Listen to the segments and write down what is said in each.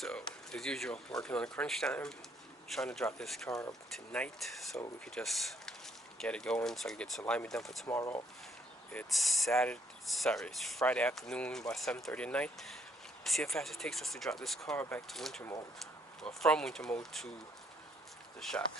So, as usual, working on crunch time, trying to drop this car tonight so we could just get it going so I can get some alignment done for tomorrow. It's it's Friday afternoon by 7:30 at night. See how fast it takes us to drop this car back to winter mode, or from winter mode to the shop.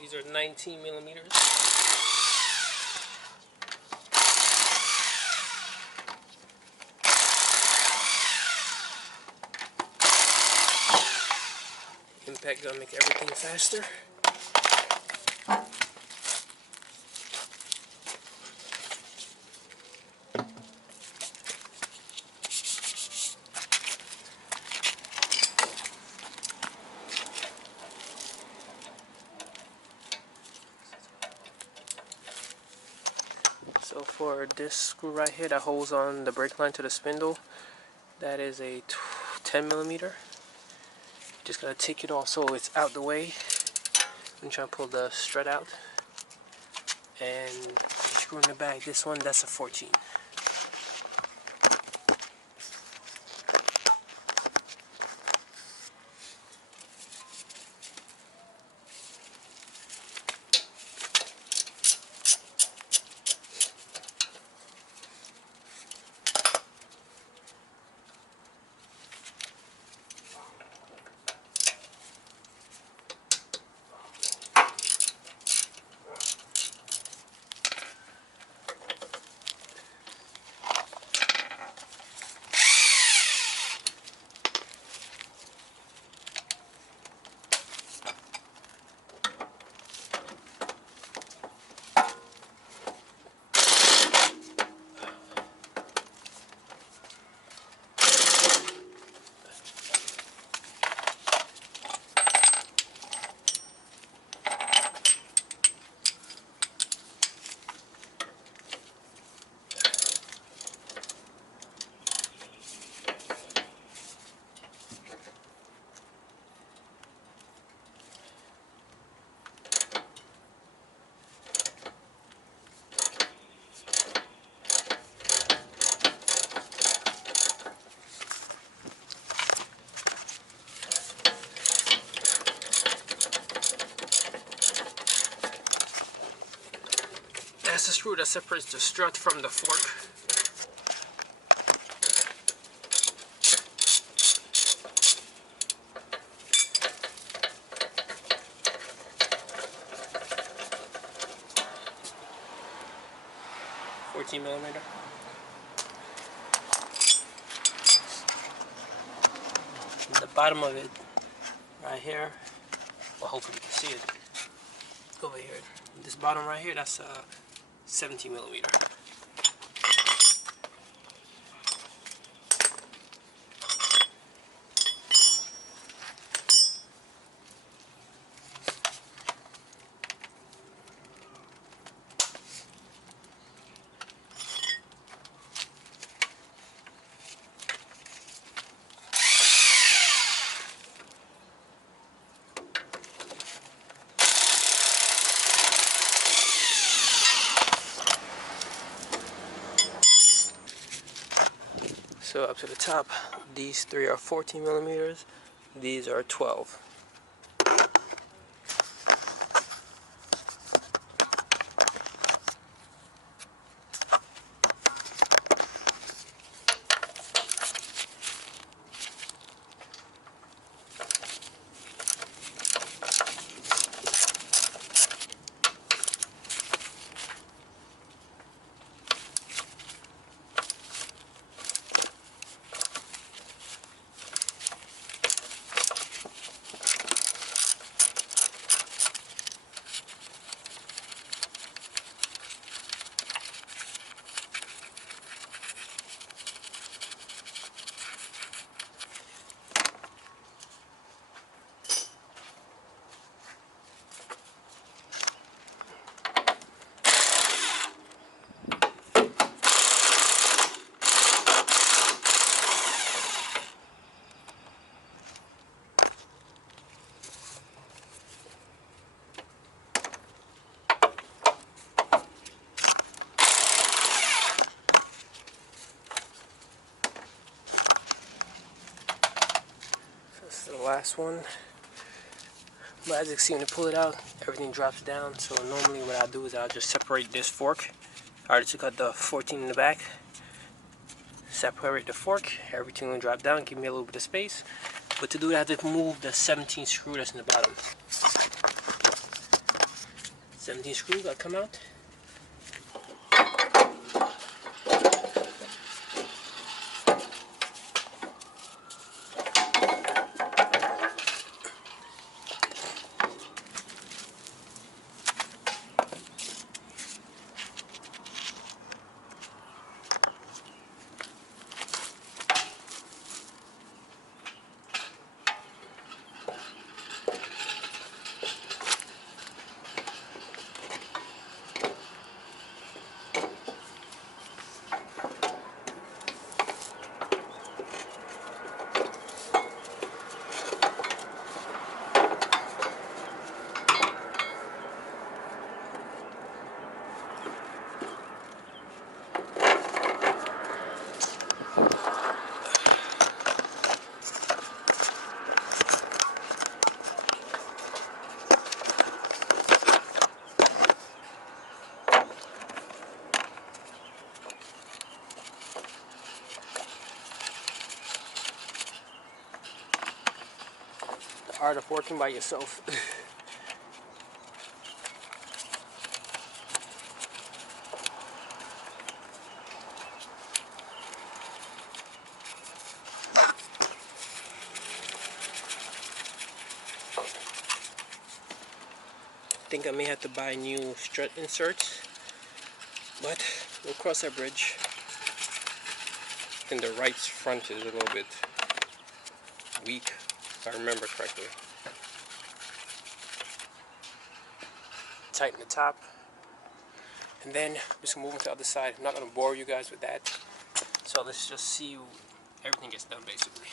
These are 19 millimeters. Impact gonna make everything faster. So for this screw right here that holds on the brake line to the spindle, that is a 10 millimeter. Just gotta take it off so it's out the way. I'm trying to pull the strut out. And screw in the back, this one, that's a 14. That's the screw that separates the strut from the fork. $14mm. The bottom of it, right here. Well, hopefully you can see it. Over here. This bottom right here, that's 17mm. So up to the top, these three are 14 millimeters, these are 12. This is the last one. But as you can see, when you pull it out, everything drops down. So normally what I'll do is I'll just separate this fork. I already took out the 14 in the back. Separate the fork, everything will drop down, give me a little bit of space. But to do that, I have to move the 17 screw that's in the bottom. 17 screw gotta come out. The art of working by yourself. I think I may have to buy new strut inserts, but we'll cross that bridge. I think the right front is a little bit weak, if I remember correctly. Tighten the top, and then I'm just moving to the other side. I'm not going to bore you guys with that, so let's just see everything gets done basically.